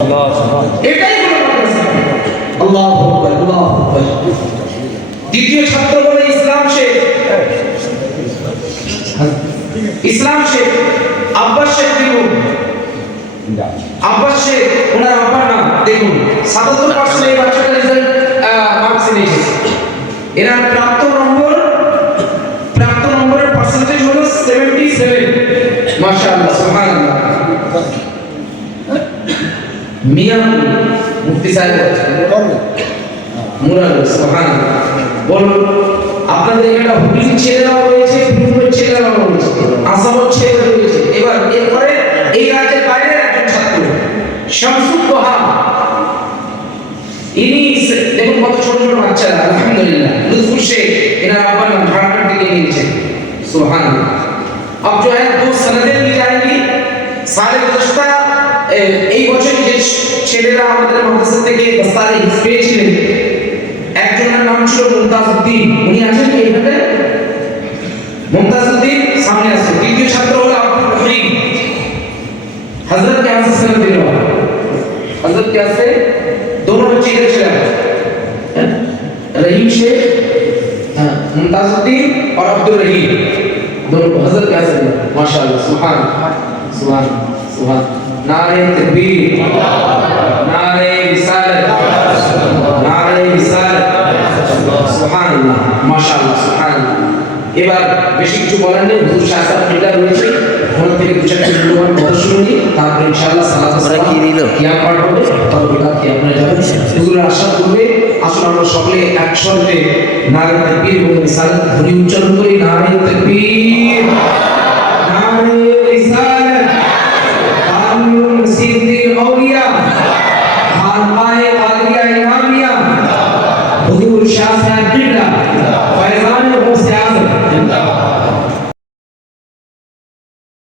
এটাই হলো মাদ্রাসা। আল্লাহু আকবার, আল্লাহু আকবার। দ্বিতীয় ছাত্র বলে ইসলাম শেখ আব্বাস শেখ দেখুন, আব্বাস শেখ ওনার আব্বার নাম দেখুন। ৭৭% এই বাচ্চাটার রেজাল্ট মার্কস এনেছে। এনার প্রাপ্ত নম্বরের পার্সেন্টেজ হলো 77। মাশাআল্লাহ, সুবহানাল্লাহ। মিয়া মুফতি সাহেব মুরাদ, সুবহানাল্লাহ। বলুন, আপনাদের এখানে হুগলির ছেলেরাও রয়েছে, ফুলপুরের ছেলেরাও রয়েছে, আসামের ছেলেরা রয়েছে। এবার এরপরে এই রাজ্যের বাইরের একজন ছাত্র শামসুল তোহা, ইনি দেখুন কত ছোট ছোট বাচ্চারা, আলহামদুলিল্লাহ। লুৎফুর শেখ, এনার আব্বার নাম ঝাড়খণ্ড থেকে নিয়েছে, সুবহানাল্লাহ। अब जो है 2 सनदें ली जाएंगी सारे गुज़श्ता এই বছর যে ছেলেরা আমাদের মাদ্রাসা থেকে দস্তারে পেয়েছিলেন, একজনের নাম ছিল মুমতাজউদ্দিন। উনি আছেন কি এখানে? মুমতাজউদ্দিন সামনে আছে। দ্বিতীয় ছাত্র হলো আব্দুল রহিম। হযরত के यहाँ से सनद दिलवा, हजरत के यहाँ से दोनों बच्चे इधर चले आए, रहीम शेख, मुमताजउद्दीन और अब्दुल रहीम, दोनों को हजरत के यहाँ से माशाअल्लाह, सुभान सुभान सुभान। नारे तकबीर, नारे रिसालत, नारे रिसालत, সুবহানাল্লাহ, মাশাআল্লাহ, সুবহানাল্লাহ। এবার বেশি কিছু বলার নেই, হুজুর শাহজাহান মিল্লা রয়েছে, ওখান থেকে দু চারটি মূল্যবান কথা শুনি, তারপর ইনশাআল্লাহ সালাত কি দিল কিয়াম পাঠ হবে, তবে বিদাত কি আপনারা যাবেন। হুজুরের আশা করবে আসুন আমরা সকলে একসাথে নারে তাকবীর এবং রিসালাত ধ্বনি উচ্চারণ করি। নারে তাকবীর, নারে রিসালাত, তামিলুল মসজিদুল আউলিয়া, খানকায়ে কাদিয়া ইমামিয়া, হুজুর শাহ সাহেব কিবলা, ফয়জান